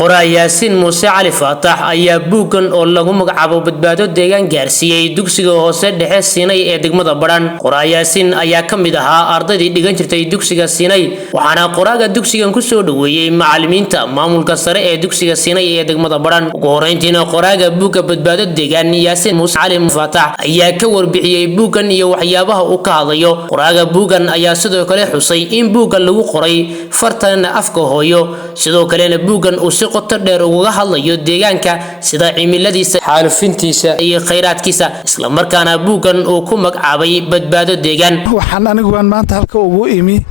qoraa Yaasiin Muuse Cali Faatax ayaa buugan oo lagu magacaabo badbaado deegaan gaarsiiyay dugsiga hoose dhexe Siinay ee degmada Badhan. Qoraa Yaasiin ayaa ka mid ahaa ardaydii dhigan jirtay dugsiga Siinay, waxaana qoraaga dugsigan ku soo dhaweeyay macallimiinta maamulka sare ee dugsiga Siinay ee degmada Badhan. Ugu horeyntiina qoraaga buuga badbaado deegaan Yaasiin Muuse Cali Faatax ayaa ka warbixiyay buugan iyo waxyaabaha uu ka hadlayo. Qoraaga buugan ayaa sidoo kale xusay in buugan lagu qoray fartan afka hooyo, sidoo kalena buugan uu si qoto dheer uga hadlayo deegaanka sida cimiladiisa, xaalufintiisa iyo kheyraadkiisa, isla markaana buugan uu ku magacaabay badbaado deegaan. waxaan anigu maanta halka ugu imi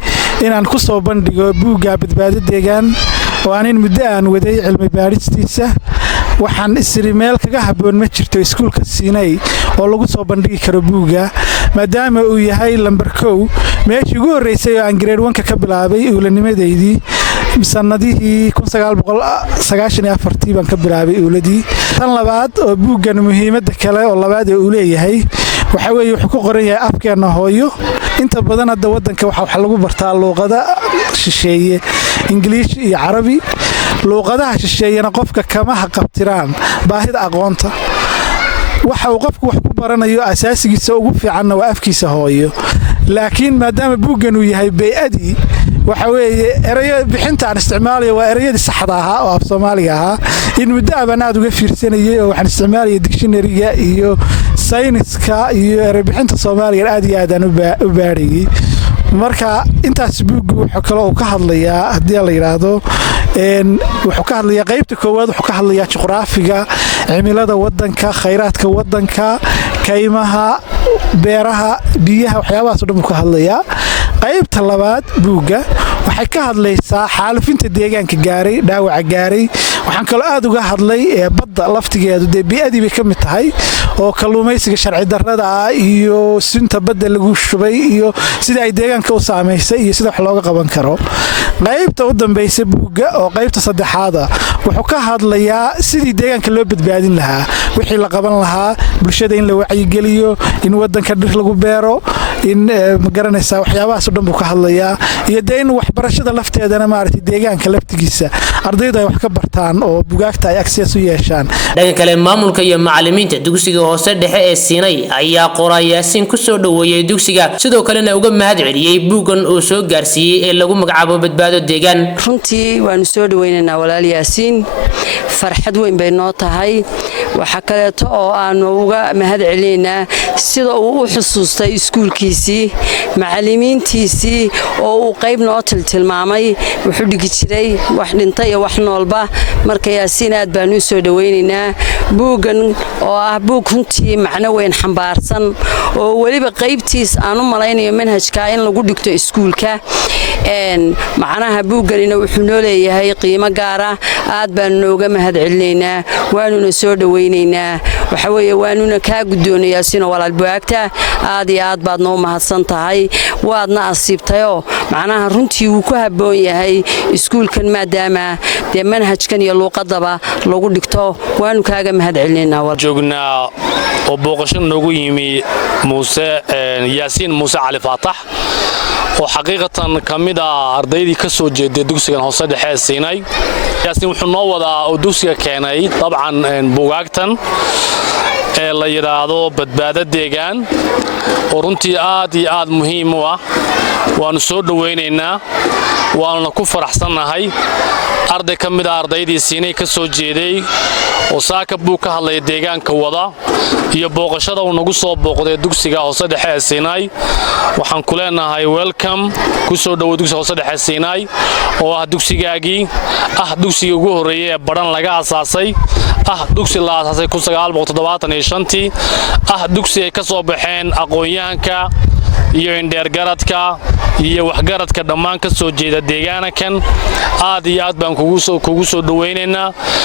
inaan ku soo bandhigo buuga badbaado deegaan oo aan muddo aan waday cilmi baaristiisa. waxaan isri meel kaga haboon ma jirto iskuulka Siinay oo lagu soo bandhigi karo buuga, maadaama uu yahay lambar 1 meeshii ugu horeysay oo aan grade 1 ka bilaabay uulanimadeedii sanadihii 1994 baan ka bilaabay uuladii. tan labaad oo buugan muhiimadda kale oo labaad uu leeyahay waxa weeye wuxuu ku qoran yahay afkeena hooyo. inta badan hadda wadanka waxa lagu bartaa luqada shisheeye, English iyo Carabi. luqadaha shisheeyana qofka kama haqabtiraan baahida aqoonta. waxa uu qofku wax ku baranayo asaasigiisa ugu fiican waa afkiisa hooyo, laakiin maadaama buugan uu yahay bay'adii waxa weeye erayo bixinta aan isticmaalayo waa erayadii saxda ahaa oo af Soomaaliga ahaa. in muddo aad uga fiirsanayay oo waxaan isticmaalay dictionary-ga iyo sayniska iyo eray bixinta Soomaaliga aad iyo aad aan u baarayay. marka intaas buugu wuxuu kale oo ka hadlayaa hadii la yiraahdo wuxuu ka hadlayaa qaybta koowaad, wuxuu ka hadlayaa juqraafiga, cimilada wadanka, kheyraadka wadanka, kaymaha, beeraha, biyaha, waxyaabahaas oo dhan ka hadlayaa. qaybta labaad buuga waxay ka hadlaysaa xaalufinta deegaanka gaaray, dhaawaca gaaray. waxaan kale aad uga hadlay badda laftigeedu bi'adii bay ka mid tahay oo kalluumaysiga sharci darrada ah iyo sunta badda lagu shubay iyo sida ay deegaanka u saameysay iyo sida wax looga qaban karo. qaybta u dambaysa buuga oo qaybta saddexaad wuxuu ka hadlayaa sidii deegaanka loo badbaadin lahaa, wixii la qaban lahaa, bulshada in la wacyi geliyo, in wadanka dhir lagu beero, in magaranaysa waxyaabahaas oo dhan buu ka hadlayaa. iyo in waxbarashada lafteedana maaragtay deegaanka laftigiisa ardaydu ay wax ka bartaan oo buugaagta ay access u yeeshaan. dhanka kale maamulka iyo macallimiinta dugsiga hoose dhexe ee Siinay ayaa qoraa Yaasiin ku soo dhaweeyay dugsiga, sidoo kalena uga mahad celiyay buugan uu soo gaarsiiyay ee lagu magacaabo badbaado deegaan. runtii waan soo dhaweynaynaa walaal Yaasiin, farxad weyn bay noo tahay. waxa kale oo aan uga mahad celinaynaa sida uu u xusuustay iskuulkiisii, macallimiintiisii oo uu qayb noo tilmaamay wuxuu dhigi jiray wax dhintay iyo wax noolba. marka Yaasiin aad baan u soo dhaweynaynaa buugan oo ah buug runtii macno weyn xambaarsan oo waliba qaybtiis aan u malaynayo manhajka in lagu dhigto iskuulka. macnaha buuganina wuxuu noo leeyahay qiimo gaar ah. aad baan nooga mahad celinaynaa, waanuna soo dhaweynaynaa. waxa weeye waanuna ka gudoonayaa sino walaal buugta aad iyo aad baad noo mahadsan tahay, waadna asiibtayo macnaha runtii uu ku haboon yahay iskuulkan maadaama manhajkan iyo luqadaba lagu dhigto. waanu kaaga mahad celinaynaa. joognaa oo booqasho noogu yimi Yaasiin Muuse Cali Faatax oo xaqiiqatan kamid ah ardaydii ka soo jeeday dugsigan hoose dhexe Siinay. Yaasiin wuxuu noo wadaa oo dugsiga keenay dabcan buugaagtan ee la yiraahdo badbaado deegaan oo runtii aad iyo aad muhiim u ah. waanu soo dhaweynaynaa, waana ku faraxsanahay arday kamid ah ardaydii Siinay ka soo jeeday oo saaka buu ka hadlay deegaanka wada iyo booqashada uu nagu soo booqday dugsiga hoose dhexe Siinay. waxaan ku leenahay welcome, ku soo dhawow dugsiga hoose dhexe Siinay oo ah dugsigaagii, dugsiga ugu horeeyay ee Badhan laga aasaasay, dugsi la aasaasay 1975, dugsi ay ka soo baxeen aqoon-yahanka iyo indheergaradka iyo waxgaradka dhammaan ka soo jeeda deegaankan. aad iyo aad baan kugu soo dhaweynaynaa.